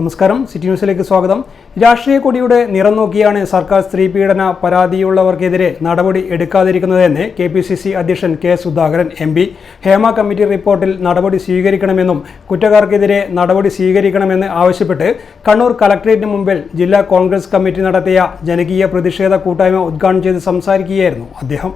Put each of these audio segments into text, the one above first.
നമസ്കാരം, സിറ്റി ന്യൂസിലേക്ക് സ്വാഗതം. രാഷ്ട്രീയ കൊടിയുടെ നിറം നോക്കിയാണ് സർക്കാർ സ്ത്രീപീഡന പരാതിയുള്ളവർക്കെതിരെ നടപടി എടുക്കാതിരിക്കുന്നതെന്ന് KPCC അധ്യക്ഷൻ K. Sudhakaran MP. Hema committee റിപ്പോർട്ടിൽ നടപടി സ്വീകരിക്കണമെന്നും കുറ്റക്കാർക്കെതിരെ നടപടി സ്വീകരിക്കണമെന്ന് ആവശ്യപ്പെട്ട് കണ്ണൂർ കളക്ടറേറ്റിന് മുമ്പിൽ ജില്ലാ കോൺഗ്രസ് കമ്മിറ്റി നടത്തിയ ജനകീയ പ്രതിഷേധ കൂട്ടായ്മ ഉദ്ഘാടനം ചെയ്ത് സംസാരിക്കുകയായിരുന്നു അദ്ദേഹം.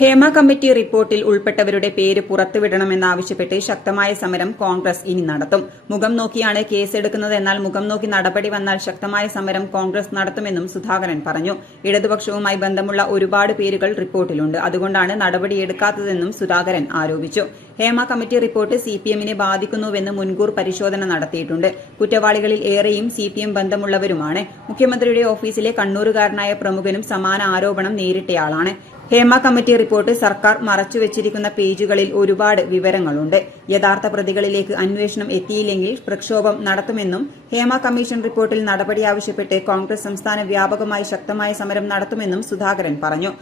ഹേമ കമ്മിറ്റി റിപ്പോർട്ടിൽ ഉൾപ്പെട്ടവരുടെ പേര് പുറത്തുവിടണമെന്നാവശ്യപ്പെട്ട് ശക്തമായ സമരം കോൺഗ്രസ് ഇനി നടത്തും. മുഖം നോക്കിയാണ് കേസെടുക്കുന്നതെന്നാൽ മുഖം നോക്കി നടപടി വന്നാൽ ശക്തമായ സമരം കോൺഗ്രസ് നടത്തുമെന്നും സുധാകരൻ പറഞ്ഞു. ഇടതുപക്ഷവുമായി ബന്ധമുള്ള ഒരുപാട് പേരുകൾ റിപ്പോർട്ടിലുണ്ട്. അതുകൊണ്ടാണ് നടപടിയെടുക്കാത്തതെന്നും സുധാകരൻ ആരോപിച്ചു. ഹേമ കമ്മിറ്റി റിപ്പോർട്ട് CPM-നെ ബാധിക്കുന്നുവെന്ന് മുൻകൂർ പരിശോധന നടത്തിയിട്ടുണ്ട്. കുറ്റവാളികളിൽ ഏറെയും CPM ബന്ധമുള്ളവരുമാണ്. മുഖ്യമന്ത്രിയുടെ ഓഫീസിലെ കണ്ണൂരുകാരനായ പ്രമുഖനും സമാന ആരോപണം നേരിട്ടയാളാണ്. ഹേമ കമ്മിറ്റി റിപ്പോർട്ട് സർക്കാർ മറച്ചുവെച്ചിരിക്കുന്ന പേജുകളിൽ ഒരുപാട് വിവരങ്ങളുണ്ട്. യഥാർത്ഥ പ്രതികളിലേക്ക് അന്വേഷണം എത്തിയില്ലെങ്കിൽ പ്രക്ഷോഭം നടത്തുമെന്നും ഹേമ കമ്മീഷൻ റിപ്പോർട്ടിൽ നടപടി ആവശ്യപ്പെട്ട് കോൺഗ്രസ് സംസ്ഥാന വ്യാപകമായി ശക്തമായ സമരം നടത്തുമെന്നും സുധാകരൻ പറഞ്ഞു.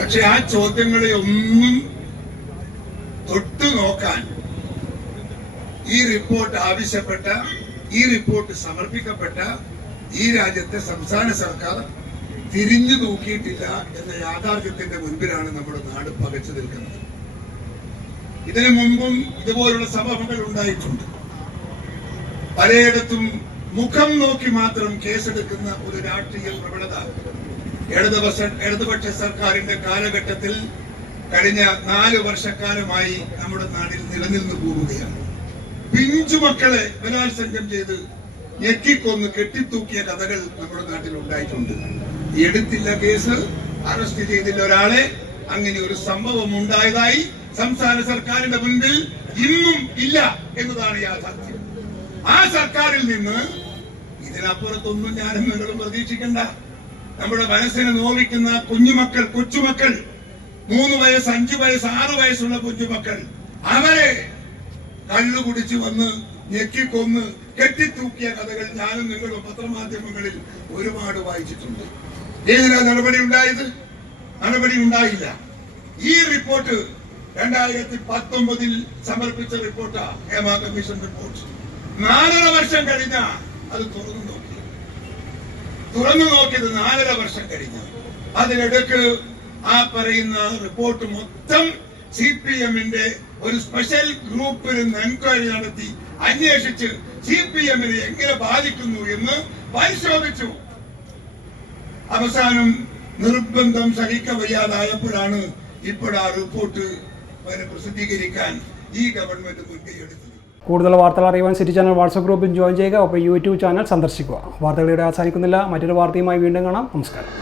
പക്ഷേ ആ ചോദ്യങ്ങളെ ഒന്നും തൊട്ടു നോക്കാൻ ഈ റിപ്പോർട്ട് ആവശ്യപ്പെട്ട, ഈ റിപ്പോർട്ട് സമർപ്പിക്കപ്പെട്ട ഈ രാജ്യത്തെ സംസ്ഥാന സർക്കാർ തിരിഞ്ഞു നോക്കിയിട്ടില്ല എന്ന യാഥാർത്ഥ്യത്തിന്റെ മുൻപിലാണ് നമ്മുടെ നാട് പകച്ചു നിൽക്കുന്നത്. ഇതിനു മുമ്പും ഇതുപോലുള്ള സംഭവങ്ങൾ ഉണ്ടായിട്ടുണ്ട്. പലയിടത്തും മുഖം നോക്കി മാത്രം കേസെടുക്കുന്ന ഒരു രാഷ്ട്രീയ പ്രവണത ഇടതുപക്ഷ സർക്കാരിന്റെ കാലഘട്ടത്തിൽ കഴിഞ്ഞ 4 വർഷക്കാലമായി നമ്മുടെ നാട്ടിൽ നിലനിന്നു പോവുകയാണ്. പിഞ്ചുമക്കളെ ബലാത്സംഗം ചെയ്ത് ഞെക്കിക്കൊന്ന് കെട്ടിത്തൂക്കിയ കഥകൾ നമ്മുടെ നാട്ടിൽ ഉണ്ടായിട്ടുണ്ട്. എടുത്തില്ല കേസ്, അറസ്റ്റ് ചെയ്തില്ല ഒരാളെ. അങ്ങനെ ഒരു സംഭവം ഉണ്ടായതായി സംസ്ഥാന സർക്കാരിന്റെ മുൻപിൽ ഇന്നും ഇല്ല എന്നതാണ് യാഥാർത്ഥ്യം. ആ സർക്കാരിൽ നിന്ന് ഇതിനപ്പുറത്തൊന്നും ഞാനും നിങ്ങളും പ്രതീക്ഷിക്കണ്ട. നമ്മുടെ മനസ്സിനെ നോവിക്കുന്ന കുഞ്ഞുമക്കൾ, കൊച്ചുമക്കൾ, 3 വയസ്സ്, 5 വയസ്സ്, 6 വയസ്സുള്ള കുഞ്ഞുമക്കൾ, അവരെ കള്ളു കുടിച്ചു വന്ന് ഞെക്കിക്കൊന്ന് കെട്ടിത്തൂക്കിയ കഥകൾ ഞാനും നിങ്ങളും പത്രമാധ്യമങ്ങളിൽ ഒരുപാട് വായിച്ചിട്ടുണ്ട്. ഏതിനാ നടപടി ഉണ്ടായത്? നടപടി ഉണ്ടായില്ല. ഈ റിപ്പോർട്ട് 2019 സമർപ്പിച്ച റിപ്പോർട്ടാ ഹേമ കമ്മീഷൻ റിപ്പോർട്ട്. 4.5 വർഷം കഴിഞ്ഞ അത് തുറന്നു നോക്കിയത് 4.5 വർഷം കഴിഞ്ഞ. അതിനിടക്ക് ആ പറയുന്ന റിപ്പോർട്ട് മൊത്തം CPM-ന്റെ ഒരു സ്പെഷ്യൽ ഗ്രൂപ്പിൽ എൻക്വയറി നടത്തി അന്വേഷിച്ച് CPM-നെ എങ്ങനെ ബാധിക്കുന്നു എന്ന് പരിശോധിച്ചു. അവസാനം നിർബന്ധം സഹിക്കവയ്യാതായപ്പോഴാണ് ഇപ്പോൾ ആ റിപ്പോർട്ട് പ്രസിദ്ധീകരിക്കാൻ ഈ ഗവൺമെന്റ് മുൻകൈയെടുത്തത്. കൂടുതൽ വാർത്തകൾ അറിയുവാൻ സിറ്റി ചാനൽ വാട്സ്ആപ്പ് ഗ്രൂപ്പിൽ ജോയിൻ ചെയ്യുക. ഒപ്പം YouTube ചാനൽ സന്ദർശിക്കുക. വാർത്തകളിവിടെ അവസാനിക്കുന്നില്ല. മറ്റൊരു വാർത്തയുമായി വീണ്ടും കാണാം. നമസ്കാരം.